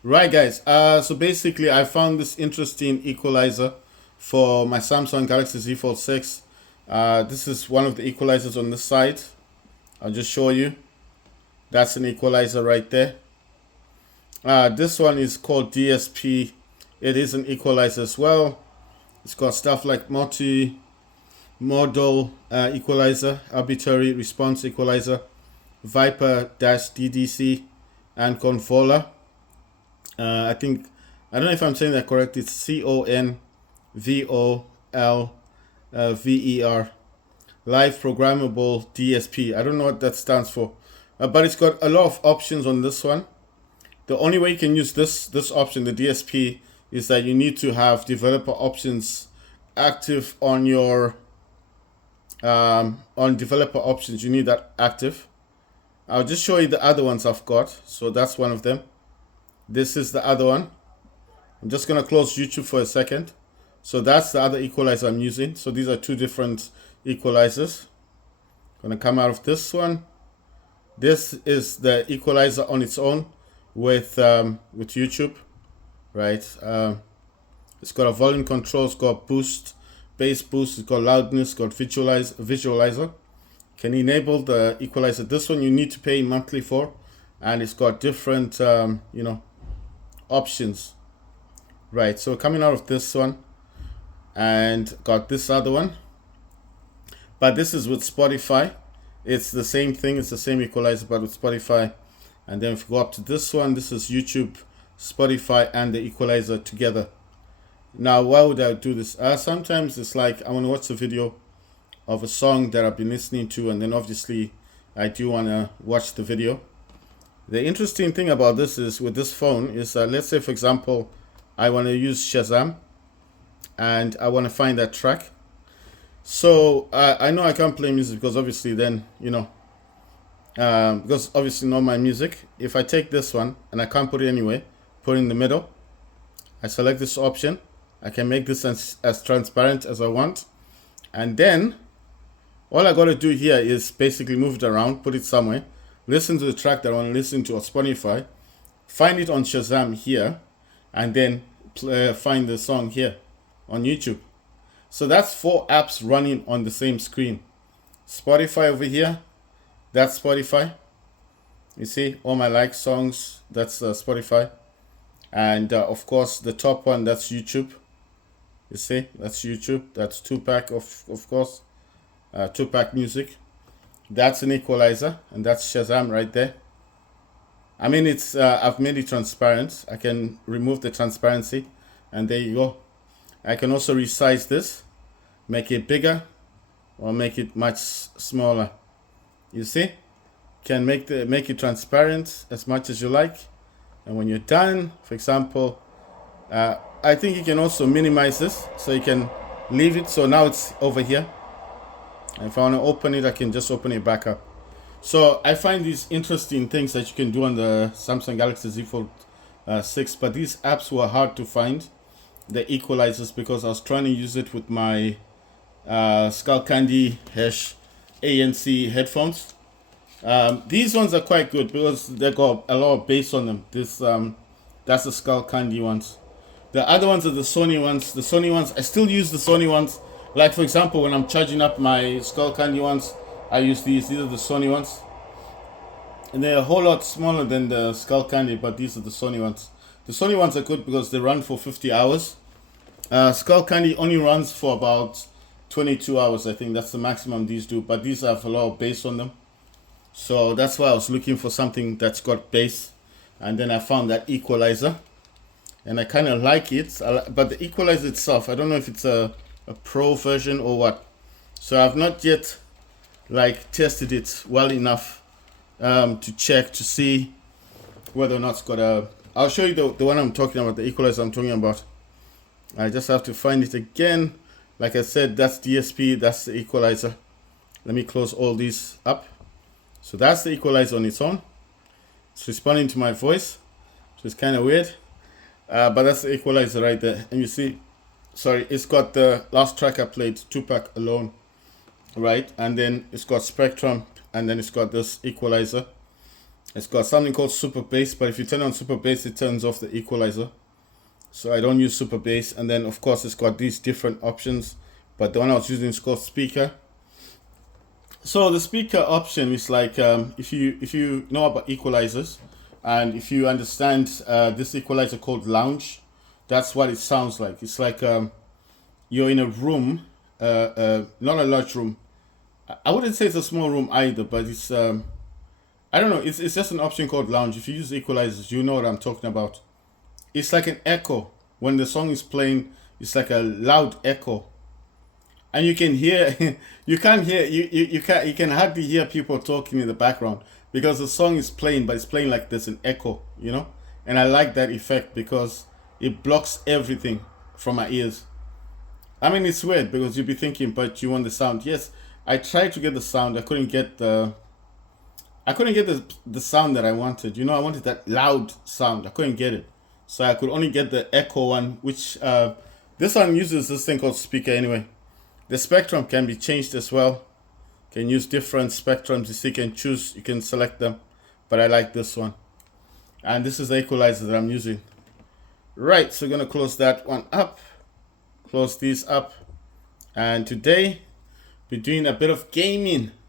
Right, guys. So basically, I found this interesting equalizer for my Samsung Galaxy Z Fold 6. This is one of the equalizers on this side. I'll just show you. That's an equalizer right there. This one is called DSP. It is an equalizer as well. It's got stuff like multi-modal equalizer, arbitrary response equalizer, Viper-DDC, and convoller. I don't know if I'm saying that correct. It's CONVOLVER, Live Programmable DSP. I don't know what that stands for, but it's got a lot of options on this one. The only way you can use this option, the DSP, is that you need to have developer options active on your on developer options. You need that active. I'll just show you the other ones I've got. So that's one of them. This is the other one. I'm just gonna close YouTube for a second. So that's the other equalizer I'm using. So these are two different equalizers. Gonna come out of this one. This is the equalizer on its own with YouTube, right? It's got a volume control. It's got boost, bass boost. It's got loudness. It's got visualizer. Can enable the equalizer. This one you need to pay monthly for, and it's got different options. Right, so coming out of this one and got this other one, but this is with Spotify. It's the same thing, it's the same equalizer but with Spotify. And then if you go up to this one, this is YouTube, Spotify, and the equalizer together. Now why would I do this? Sometimes it's like I want to watch a video of a song that I've been listening to, and then obviously I do want to watch the video. The interesting thing about this is with this phone is let's say for example I want to use Shazam and I want to find that track. So I know I can't play music because obviously then because obviously not my music. If I take this one and I can't put it anywhere, put it in the middle, I select this option. I can make this as transparent as I want, and then all I got to do here is basically move it around, put it somewhere, listen to the track that I want to listen to on Spotify, find it on Shazam here, and then find the song here on YouTube. So that's 4 apps running on the same screen. Spotify over here, that's Spotify. You see all my like songs, that's Spotify. And of course the top one, that's YouTube. You see, that's YouTube. That's Tupac, of course. Tupac music. That's an equalizer, and that's Shazam right there. I mean, it's I've made it transparent. I can remove the transparency, and there you go. I can also resize this, make it bigger, or make it much smaller. You see, can make it transparent as much as you like, and when you're done, for example, I think you can also minimize this, so you can leave it. So now it's over here. And if I want to open it, I can just open it back up. So I find these interesting things that you can do on the Samsung Galaxy Z Fold 6, but these apps were hard to find, the equalizers, because I was trying to use it with my Skullcandy Hash ANC headphones. These ones are quite good because they got a lot of bass on them. This that's the Skullcandy ones. The other ones are the Sony ones. The Sony ones, I still use the Sony ones. Like for example, when I'm charging up my Skullcandy ones, I use these. These are the Sony ones, and they're a whole lot smaller than the Skullcandy, but these are the Sony ones. The Sony ones are good because they run for 50 hours. Skullcandy only runs for about 22 hours. I think that's the maximum these do, but these have a lot of bass on them. So that's why I was looking for something that's got bass, and then I found that equalizer, and I kind of like it. But the equalizer itself, I don't know if it's a pro version or what. So I've not yet like tested it well enough to check to see whether or not it's got a. I'll show you the one I'm talking about, the equalizer I'm talking about. I just have to find it again. Like I said, that's DSP, that's the equalizer. Let me close all these up. So that's the equalizer on its own. It's responding to my voice, so it's kind of weird. But that's the equalizer right there. And you see, sorry, it's got the last track I played, Tupac alone, right? And then it's got Spectrum, and then it's got this equalizer. It's got something called super bass, but if you turn on super bass, it turns off the equalizer. So I don't use super bass. And then of course it's got these different options, but the one I was using is called speaker. So the speaker option is like if you know about equalizers, and if you understand this equalizer called lounge, that's what it sounds like. It's like you're in a room, not a large room. I wouldn't say it's a small room either, but it's I don't know. It's just an option called lounge. If you use equalizers, you know what I'm talking about. It's like an echo when the song is playing. It's like a loud echo, and you can hear. You can't hear. You can hardly hear people talking in the background because the song is playing, but it's playing like there's an echo. And I like that effect because it blocks everything from my ears. I mean, it's weird because you'd be thinking, but you want the sound. Yes, I tried to get the sound. I couldn't get the sound that I wanted. I wanted that loud sound. I couldn't get it. So I could only get the echo one, which this one uses this thing called speaker anyway. The spectrum can be changed as well. You can use different spectrums. You can choose, you can select them. But I like this one. And this is the equalizer that I'm using. Right, so we're going to close that one up. Close these up. And today, we're doing a bit of gaming.